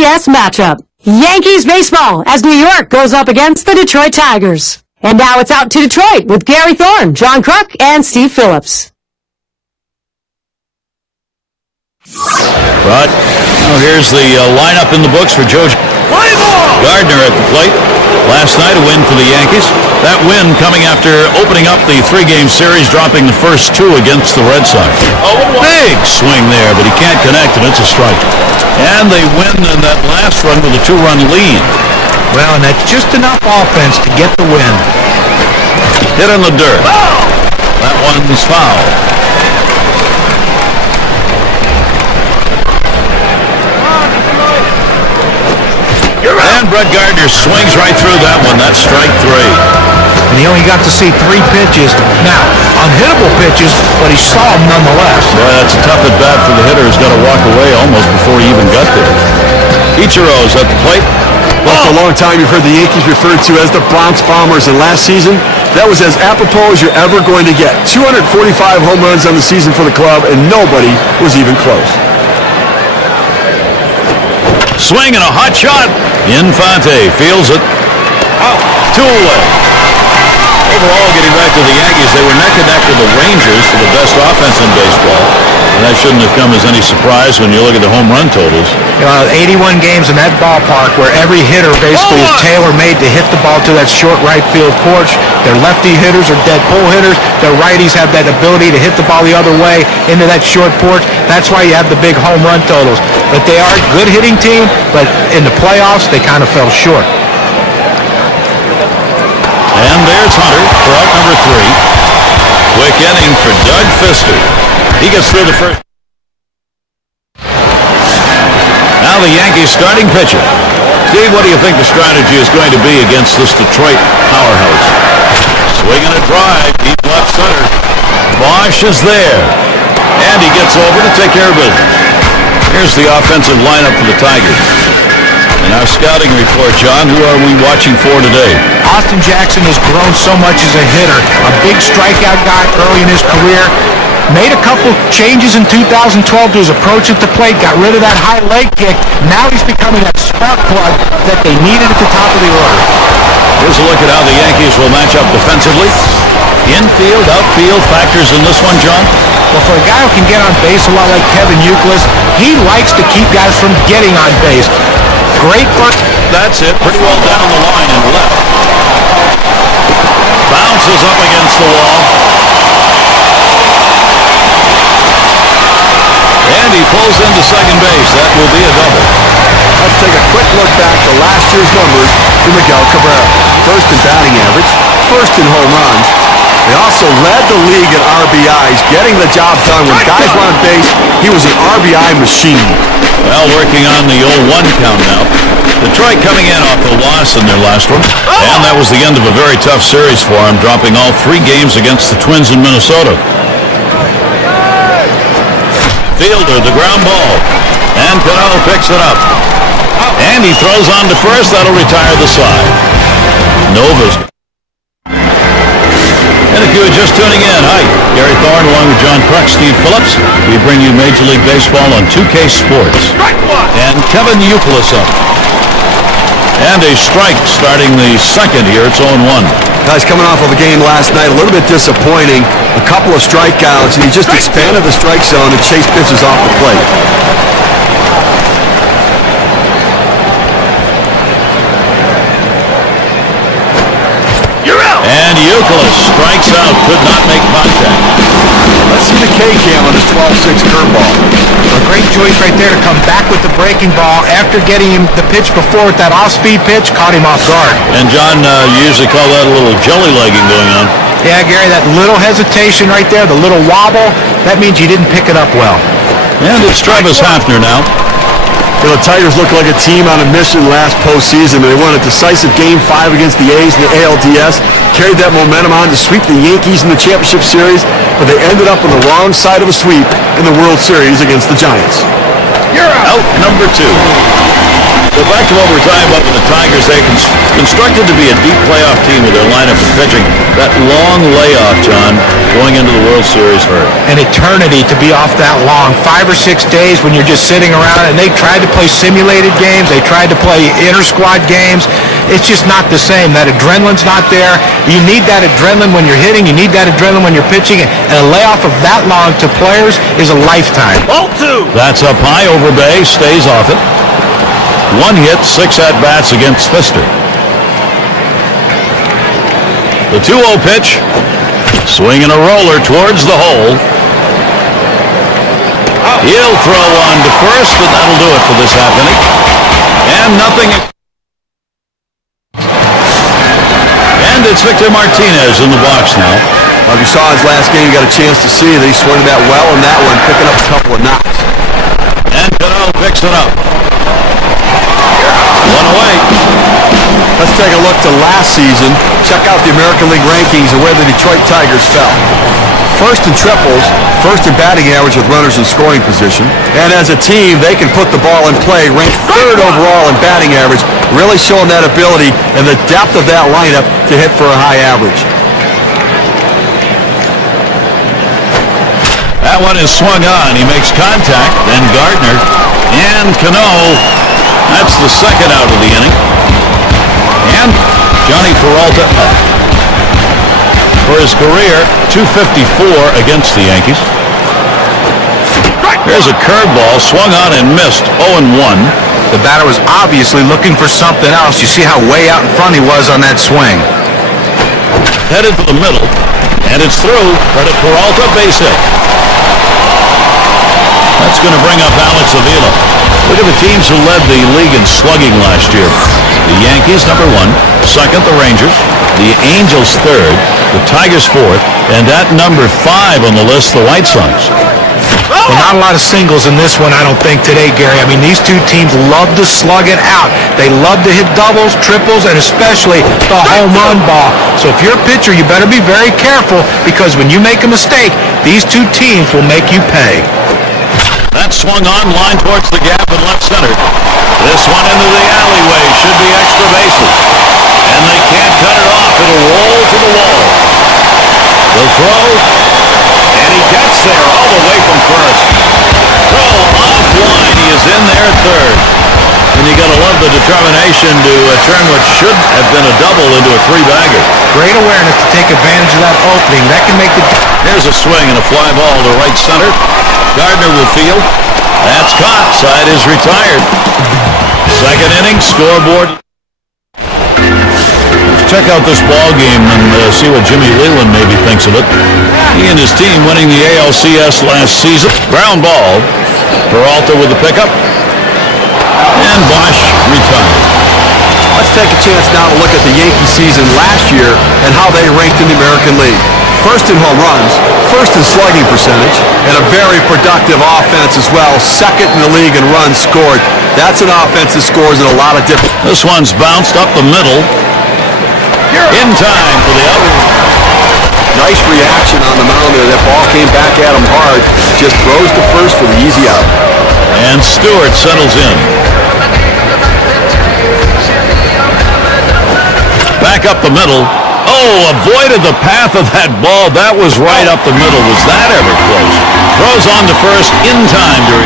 ALDS matchup. Yankees baseball as New York goes up against the Detroit Tigers. And now it's out to Detroit with Gary Thorne, John Kruk, and Steve Phillips. Right. Now here's the lineup in the books for Joe Gardner at the plate. Last night a win for the Yankees. That win coming after opening up the three-game series, dropping the first two against the Red Sox. Big swing there, but he can't connect, and it's a strike. And they win in that last run with a two-run lead. Well, and that's just enough offense to get the win. Hit in the dirt. That one's foul. And Brett Gardner swings right through that one. That's strike three. And he only got to see 3 pitches. Now, unhittable pitches, but he saw them nonetheless. Yeah, that's a tough at bat for the hitter who's got to walk away almost before he even got there. Ichiro's at the plate. Well, for a long time you've heard the Yankees referred to as the Bronx Bombers, and last season that was as apropos as you're ever going to get. 245 home runs on the season for the club, and nobody was even close. Swing and a hot shot. Infante fields it. Out. 2 away. Overall, getting back to the Yankees, they were neck and neck with the Rangers for the best offense in baseball. And that shouldn't have come as any surprise when you look at the home run totals. 81 games in that ballpark where every hitter basically is tailor-made to hit the ball to that short right field porch. Their lefty hitters are dead pull hitters. Their righties have that ability to hit the ball the other way into that short porch. That's why you have the big home run totals. But they are a good hitting team, but in the playoffs, they kind of fell short. And there's Hunter for out number 3. Quick inning for Doug Fister. He gets through the first. Now the Yankees starting pitcher. Steve, what do you think the strategy is going to be against this Detroit powerhouse? Swinging a drive, deep left center. Bosch is there. And he gets over to take care of business. Here's the offensive lineup for the Tigers. In our scouting report, John, who are we watching for today? Austin Jackson has grown so much as a hitter. A big strikeout guy early in his career. Made a couple changes in 2012 to his approach at the plate. Got rid of that high leg kick. Now he's becoming that spark plug that they needed at the top of the order. Here's a look at how the Yankees will match up defensively. Infield, outfield factors in this one, John? Well, for a guy who can get on base a lot like Kevin Youkilis, he likes to keep guys from getting on base. Great work. That's it. Pretty well down the line and left. Bounces up against the wall. And he pulls into second base. That will be a double. Let's take a quick look back to last year's numbers for Miguel Cabrera. First in batting average, first in home runs. They also led the league in RBIs, getting the job done. When guys were on base, he was an RBI machine. Well, working on the 0-1 count now. Detroit coming in off the loss in their last one. And that was the end of a very tough series for him, dropping all 3 games against the Twins in Minnesota. Fielder, the ground ball. And Cano picks it up. And he throws on to first. That'll retire the side. Nova's. And if you are just tuning in, hi, Gary Thorne along with John Kruk, Steve Phillips. We bring you Major League Baseball on 2K Sports. And Kevin Youkilis up. And a strike starting the second here. It's 0-1. Guys coming off of a game last night, a little bit disappointing. A couple of strikeouts, and he just expanded the strike zone and chased pitches off the plate. And Youkilis strikes out, could not make contact. Let's see the K-cam on his 12-6 curveball. A great choice right there to come back with the breaking ball after getting him the pitch before with that off-speed pitch, caught him off guard. And John, you usually call that a little jelly-legging going on. Yeah, Gary, that little hesitation right there, the little wobble, that means you didn't pick it up well. And it's Travis Hafner now. The Tigers look like a team on a mission last postseason. They won a decisive Game 5 against the A's in the ALDS, carried that momentum on to sweep the Yankees in the championship series, but they ended up on the wrong side of a sweep in the World Series against the Giants. You're out number 2. But back to what we were talking about with the Tigers, they constructed to be a deep playoff team with their lineup and pitching. That long layoff, John, going into the World Series hurt. An eternity to be off that long. 5 or 6 days when you're just sitting around, and they tried to play simulated games. They tried to play inter-squad games. It's just not the same. That adrenaline's not there. You need that adrenaline when you're hitting. You need that adrenaline when you're pitching. And a layoff of that long to players is a lifetime. Ball 2. That's up high over base, stays off it. 1 hit, 6 at-bats against Pfister. The 2-0 pitch. Swinging a roller towards the hole. He'll throw on to first, but that'll do it for this half inning. And nothing. And it's Victor Martinez in the box now. If you saw his last game, you got a chance to see that he swung that well in that one, picking up a couple of knocks. And Cano picks it up. 1 away. Let's take a look to last season. Check out the American League rankings and where the Detroit Tigers fell. First in triples, first in batting average with runners in scoring position. And as a team, they can put the ball in play, ranked 3rd overall in batting average, really showing that ability and the depth of that lineup to hit for a high average. That one is swung on. He makes contact. Then Gardner and Cano. That's the second out of the inning. And Johnny Peralta up. For his career, .254 against the Yankees. Here's a curveball swung on and missed. 0-1. The batter was obviously looking for something else. You see how way out in front he was on that swing. Headed to the middle. And it's through. Credit Peralta, base hit. That's going to bring up Alex Avila. Look at the teams who led the league in slugging last year. The Yankees, number 1. Second, the Rangers. The Angels, 3rd. The Tigers, 4th. And at number 5 on the list, the White Sox. Well, not a lot of singles in this one, I don't think, today, Gary. I mean, these two teams love to slug it out. They love to hit doubles, triples, and especially the home run ball. So if you're a pitcher, you better be very careful, because when you make a mistake, these two teams will make you pay. That swung on, line towards the gap in left center. This one into the alleyway, should be extra bases. And they can't cut it off. It'll roll to the wall. They'll throw, and he gets there all the way from first. Throw offline, he is in there at 3rd. And you got to love the determination to turn what should have been a double into a 3-bagger. Great awareness to take advantage of that opening. That can make the... There's a swing and a fly ball to right center. Gardner will field. That's caught. Side is retired. Second inning, scoreboard. Check out this ball game and see what Jimmy Leland maybe thinks of it. He and his team winning the ALCS last season. Ground ball. Peralta with the pickup. And Bosch retired. Let's take a chance now to look at the Yankee season last year and how they ranked in the American League. First in home runs, first in slugging percentage, and a very productive offense as well. Second in the league in runs scored. That's an offense that scores in a lot of different... This one's bounced up the middle. In time for the out. Nice reaction on the mound there. That ball came back at him hard. Just throws to first for the easy out. And Stewart settles in. Back up the middle. Oh, avoided the path of that ball. That was right up the middle. Was that ever close? Throws on to first in time to...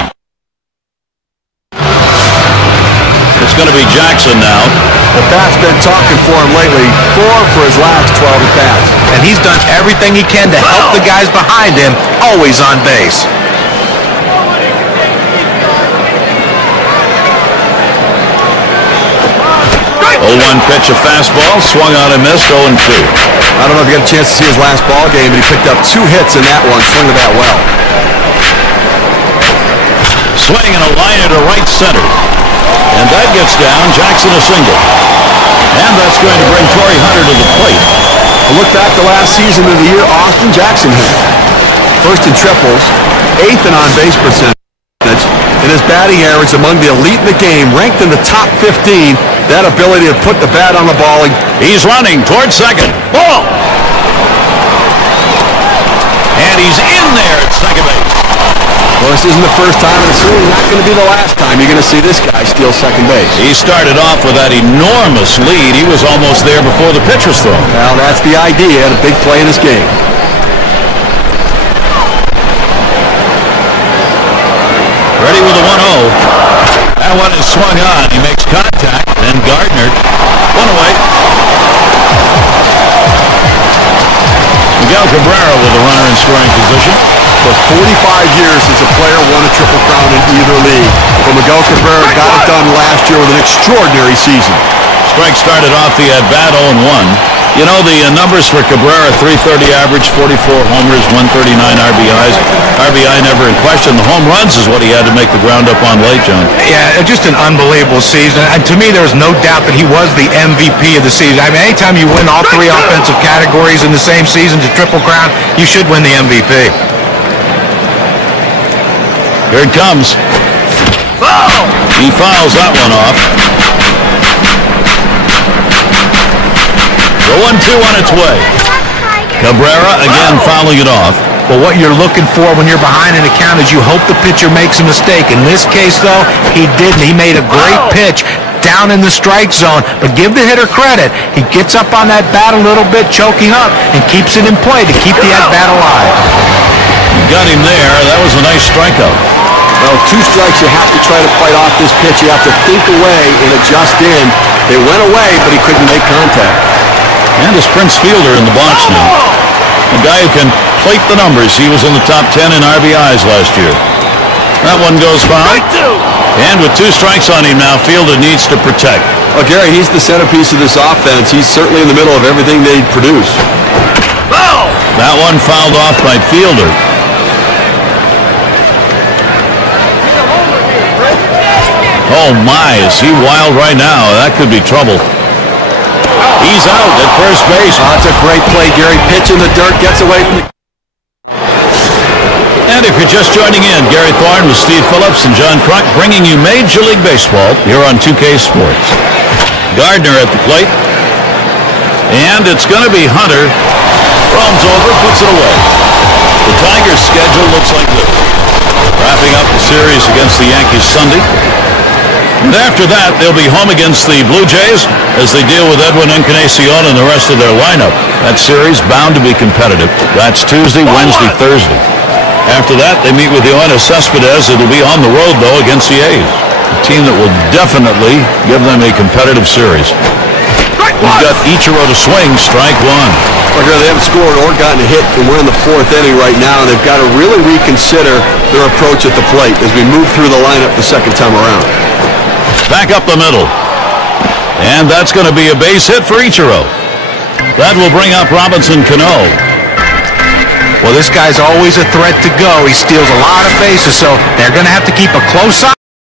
It's going to be Jackson now. The bat's been talking for him lately. 4 for his last 12 at-bats. And he's done everything he can to help the guys behind him, always on base. 0-1 pitch, a fastball, swung on and missed, 0-2. I don't know if you got a chance to see his last ball game, but he picked up 2 hits in that one, swung it that well. Swing and a liner to right center. And that gets down, Jackson a single. And that's going to bring Torrey Hunter to the plate. A look back to last season of the year, Austin Jackson hit. First in triples, 8th in on-base percentage, and his batting average among the elite in the game, ranked in the top 15. That ability to put the bat on the ball. He's running towards second. Ball! And he's in there at second base. Well, this isn't the first time, and it's certainly not going to be the last time you're going to see this guy steal second base. He started off with that enormous lead. He was almost there before the pitch was thrown. Well, that's the idea, a big play in this game. Ready with a 1-0. That one is swung on. He makes contact, and Gardner, one away. Miguel Cabrera with a runner in scoring position. For 45 years since a player won a Triple Crown in either league. But Miguel Cabrera got it done last year with an extraordinary season. Strike started off the at-bat 0-1. You know, the numbers for Cabrera, 330 average, 44 homers, 139 RBIs. RBI never in question. The home runs is what he had to make the ground up on late, John. Yeah, just an unbelievable season. And to me, there's no doubt that he was the MVP of the season. I mean, anytime you win all three offensive categories in the same season to Triple Crown, you should win the MVP. Here it comes. He fouls that one off. The 1-2 on its way. Cabrera again fouling it off. But what you're looking for when you're behind an account is you hope the pitcher makes a mistake. In this case, though, he didn't. He made a great pitch down in the strike zone. But give the hitter credit. He gets up on that bat a little bit, choking up, and keeps it in play to keep the at-bat alive. Got him there. That was a nice strikeout. Well, 2 strikes, you have to try to fight off this pitch. You have to think away and adjust in. They went away, but he couldn't make contact. And his Prince fielder in the box now. A guy who can plate the numbers. He was in the top 10 in RBIs last year. That one goes foul. And with 2 strikes on him now, Fielder needs to protect. Well, Gary, he's the centerpiece of this offense. He's certainly in the middle of everything they produce. That one fouled off by Fielder. Oh my, is he wild right now? That could be trouble. He's out at first base. Oh, that's a great play, Gary. Pitch in the dirt, gets away from the... And if you're just joining in, Gary Thorne with Steve Phillips and John Kruk bringing you Major League Baseball here on 2K Sports. Gardner at the plate. And it's going to be Hunter. Roams over, puts it away. The Tigers' schedule looks like this. Wrapping up the series against the Yankees Sunday. And after that, they'll be home against the Blue Jays as they deal with Edwin Encarnacion and the rest of their lineup. That series bound to be competitive. That's Tuesday, Wednesday, Thursday. After that, they meet with the Yoenis Cespedes. It'll be on the road, though, against the A's. A team that will definitely give them a competitive series. We've got Ichiro to swing, strike 1. Well, they haven't scored or gotten a hit, and we're in the 4th inning right now, and they've got to really reconsider their approach at the plate as we move through the lineup the second time around. Back up the middle. And that's going to be a base hit for Ichiro. That will bring up Robinson Cano. Well, this guy's always a threat to go. He steals a lot of bases, so they're going to have to keep a close eye.